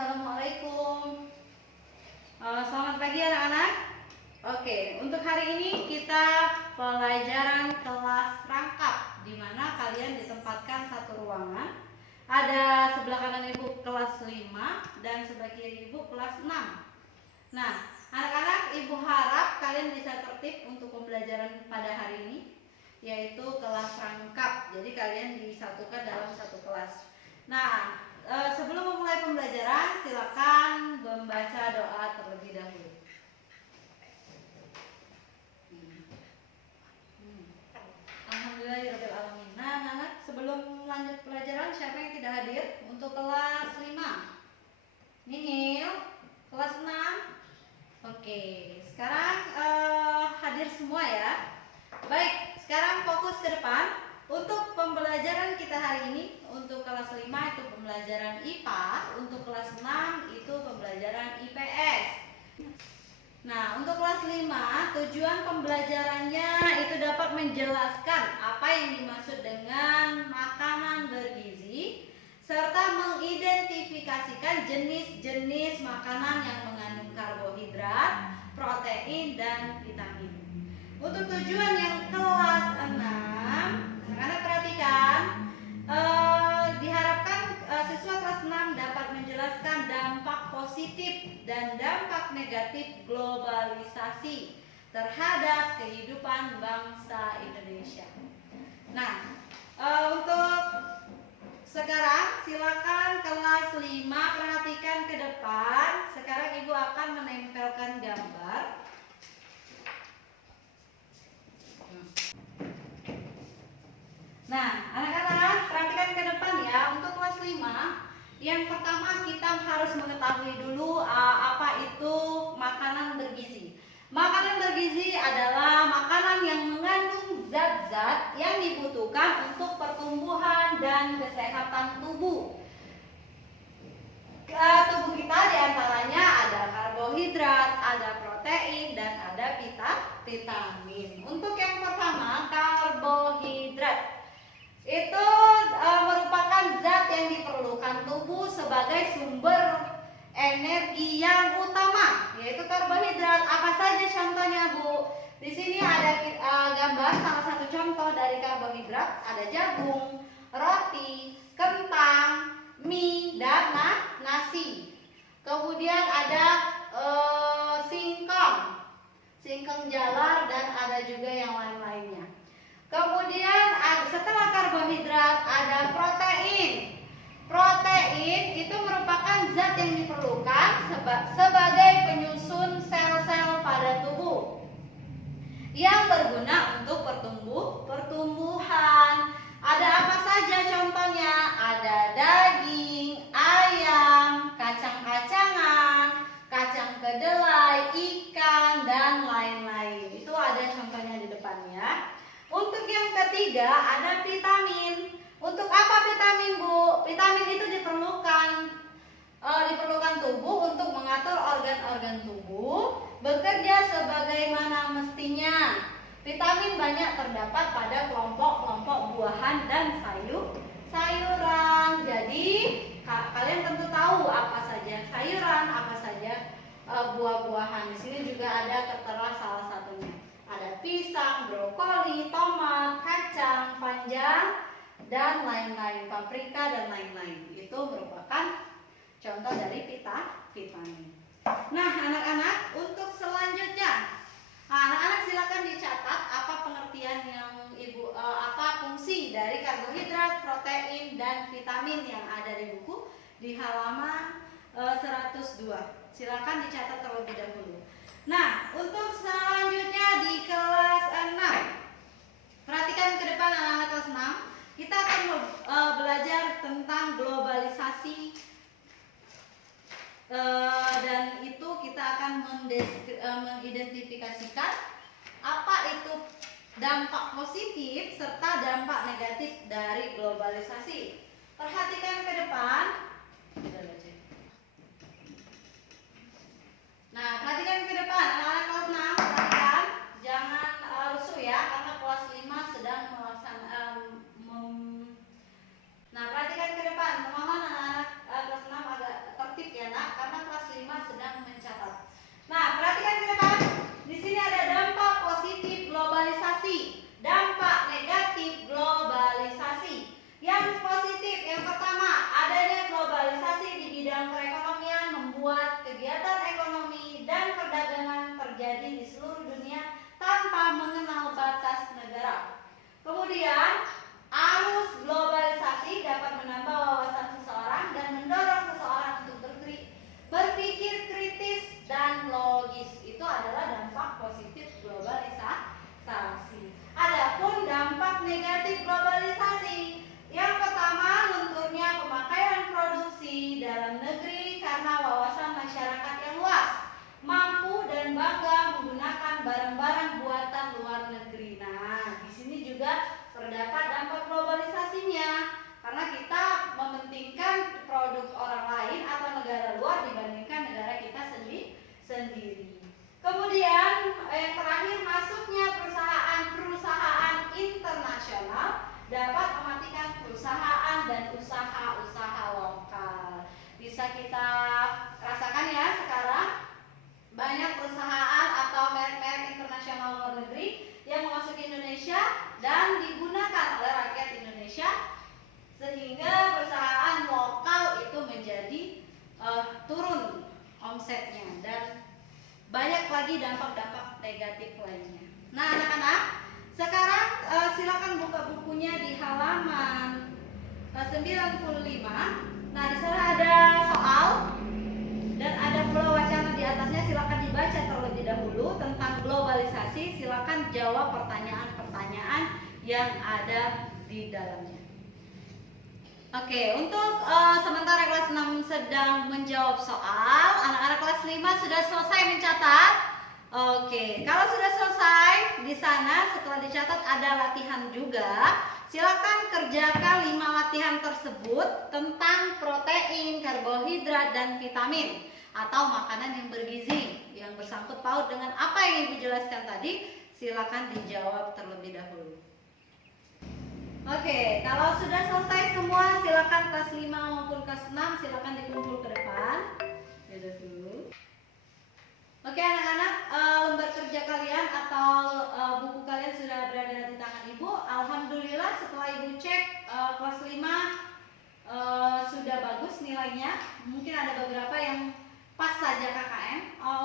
Assalamualaikum. Selamat pagi anak-anak. Oke, untuk hari ini kita pelajaran kelas rangkap, di mana kalian ditempatkan satu ruangan. Ada sebelah kanan ibu kelas 5 dan sebelah kiri ibu kelas 6. Nah, anak-anak, ibu harap kalian bisa tertib untuk pembelajaran pada hari ini, yaitu kelas rangkap. Jadi kalian disatukan dalam satu kelas. Nah, sebelum memulai pembelajaran, silakan membaca doa terlebih dahulu. Alhamdulillahirrahmanirrahim. Nah, anak, sebelum lanjut pelajaran, siapa yang tidak hadir untuk kelas 5? Nihil, kelas 6. Oke, sekarang hadir semua ya. Baik, sekarang fokus ke depan. Untuk pembelajaran kita hari ini, untuk kelas 5 itu pembelajaran IPA, untuk kelas 6 itu pembelajaran IPS. Nah, untuk kelas 5, tujuan pembelajarannya itu dapat menjelaskan apa yang dimaksud dengan makanan bergizi, serta mengidentifikasikan jenis-jenis makanan yang mengandung karbohidrat, protein, dan vitamin. Untuk tujuan yang kelas 6, anak-anak perhatikan, diharapkan siswa kelas 6 dapat menjelaskan dampak positif dan dampak negatif globalisasi terhadap kehidupan bangsa Indonesia. Nah, untuk sekarang silakan kelas 5 perhatikan ke depan. Sekarang ibu akan menempelkan gambar. Nah, anak-anak perhatikan ke depan ya. Untuk kelas 5, yang pertama kita harus mengetahui dulu apa itu makanan bergizi. Makanan bergizi adalah makanan yang mengandung zat-zat yang dibutuhkan untuk pertumbuhan dan kesehatan tubuh. Tubuh kita diantaranya ada karbohidrat, ada protein, dan ada vitamin. Untuk yang pertama, karbohidrat. Itu merupakan zat yang diperlukan tubuh sebagai sumber energi yang utama, yaitu karbohidrat. Apa saja contohnya, Bu? Di sini ada gambar salah satu contoh dari karbohidrat. Ada jagung, roti, kentang, mie, dan nasi. Kemudian ada singkong jalar, dan ada juga yang lain-lainnya. Kemudian setelah karbohidrat ada protein. Protein itu merupakan zat yang diperlukan sebagai penyusun sel-sel pada tubuh yang berguna untuk pertumbuhan. Ada apa saja contohnya? Ada daging, ayam, kacang-kacangan, kacang kedelai, ikan, dan lain-lain. Itu ada contohnya di depan ya. Untuk yang ketiga ada vitamin. Untuk apa vitamin, Bu? Vitamin itu diperlukan tubuh untuk mengatur organ-organ tubuh bekerja sebagaimana mestinya. Vitamin banyak terdapat pada kelompok-kelompok buahan dan sayuran. Jadi kalian tentu tahu apa saja sayuran, apa saja buah-buahan. Di sini juga ada tertera salah satunya. Ada pisang, brokoli, tomat, kacang panjang, dan lain-lain, paprika dan lain-lain. Itu merupakan contoh dari vitamin. Nah, anak-anak, untuk selanjutnya, anak-anak silakan dicatat apa pengertian yang apa fungsi dari karbohidrat, protein, dan vitamin yang ada di buku di halaman 102. Silakan dicatat terlebih dahulu. Nah, untuk selanjutnya di kelas 6, perhatikan ke depan anak-anak kelas 6. Kita akan belajar tentang globalisasi, dan itu kita akan mengidentifikasikan apa itu dampak positif serta dampak negatif dari globalisasi. Perhatikan ke depan. Nah, perhatikan ke depan anak-anak kelas 6, perhatikan, jangan rusuh ya, karena kelas 5 sedang melaksanakan. Nah, perhatikan ke depan, teman-teman, anak-anak kelas 6 agak tertib tertib ya nak, karena kelas 5 sedang mencatat. Nah, perhatikan ke depan. Di sini ada dampak positif globalisasi, dampak negatif globalisasi. Yang positif, yang pertama, adanya globalisasi di bidang perekonomian membuat kegiatan ekonomi dan perdagangan terjadi di seluruh dunia tanpa mengenal batas negara. Kemudian, arus globalisasi dapat menambah wawasan seseorang dan mendorong seseorang untuk berpikir kritis dan logis. Itu adalah dampak positif globalisasi. Adapun dampak negatif globalisasi, yang pertama, lunturnya pemakaian produksi dalam negeri karena wawasan masyarakat yang luas, mampu dan bangga menggunakan barang-barang buatan luar negeri. Nah, di sini juga terdapat dampak globalisasinya, karena kita mementingkan produk orang lain atau negara luar dibandingkan negara kita sendiri. Kemudian yang terakhir, masuknya perusahaan internasional dapat mematikan perusahaan dan usaha-usaha lokal. Bisa kita rasakan ya sekarang, banyak perusahaan atau merek-merek internasional luar negeri yang memasuki Indonesia dan digunakan oleh rakyat Indonesia, sehingga perusahaan lokal itu menjadi turun omsetnya dan banyak lagi dampak-dampak negatif lainnya. Nah anak-anak, sekarang silakan buka bukunya di halaman 95. Nah di sana ada soal dan ada pula wacana di atasnya. Silakan dibaca terlebih dahulu tentang globalisasi. Silakan jawab pertanyaan-pertanyaan yang ada di dalamnya. Oke, untuk sementara kelas 6 sedang menjawab soal, anak-anak kelas 5 sudah selesai mencatat. Oke, kalau sudah selesai, di sana setelah dicatat ada latihan juga. Silakan kerjakan 5 latihan tersebut tentang protein, karbohidrat, dan vitamin atau makanan yang bergizi yang bersangkut paut dengan apa yang Ibu jelaskan tadi. Silakan dijawab terlebih dahulu. Oke, kalau sudah selesai semua, silakan kelas 5 maupun kelas 6 silakan dikumpul ke depan. Yaudah dulu. Oke anak-anak, lembar kerja kalian atau buku kalian sudah berada di tangan Ibu. Alhamdulillah setelah Ibu cek kelas 5 sudah bagus nilainya. Mungkin ada beberapa yang pas saja KKM.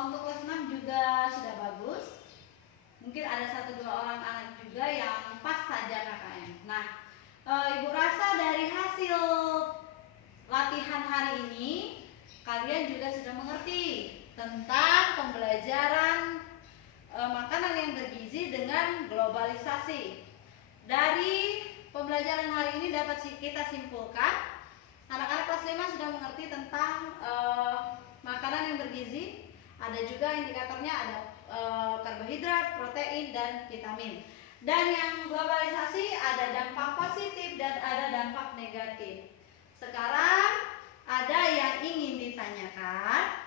Untuk kelas 6 juga sudah bagus. Mungkin ada 1-2 orang anak juga yang pas saja KKM. Nah, Ibu rasa dari hasil latihan hari ini kalian juga sudah mengerti tentang pembelajaran makanan yang bergizi dengan globalisasi. Dari pembelajaran hari ini dapat kita simpulkan anak-anak kelas 5 sudah mengerti tentang makanan yang bergizi. Ada juga indikatornya, ada karbohidrat, protein, dan vitamin. Dan yang globalisasi ada dampak positif dan ada dampak negatif. Sekarang ada yang ingin ditanyakan?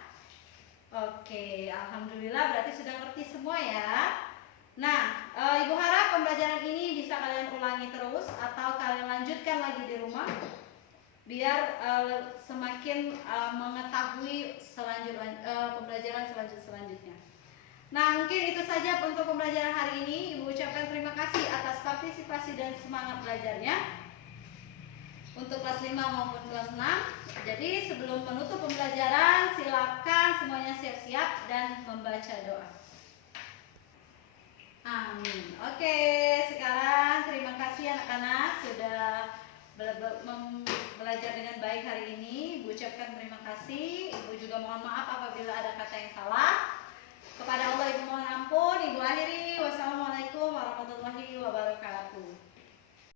Oke, alhamdulillah berarti sudah ngerti semua ya. Nah, Ibu harap pembelajaran ini bisa kalian ulangi terus atau kalian lanjutkan lagi di rumah biar semakin mengetahui pembelajaran selanjutnya. Nah, mungkin itu saja untuk pembelajaran hari ini. Ibu ucapkan terima kasih atas partisipasi dan semangat belajarnya untuk kelas 5 maupun kelas 6. Jadi sebelum menutup pembelajaran, silakan semuanya siap-siap dan membaca doa. Amin. Oke, sekarang terima kasih anak-anak sudah belajar dengan baik hari ini. Ibu ucapkan terima kasih. Ibu juga mohon maaf apabila ada kata yang salah.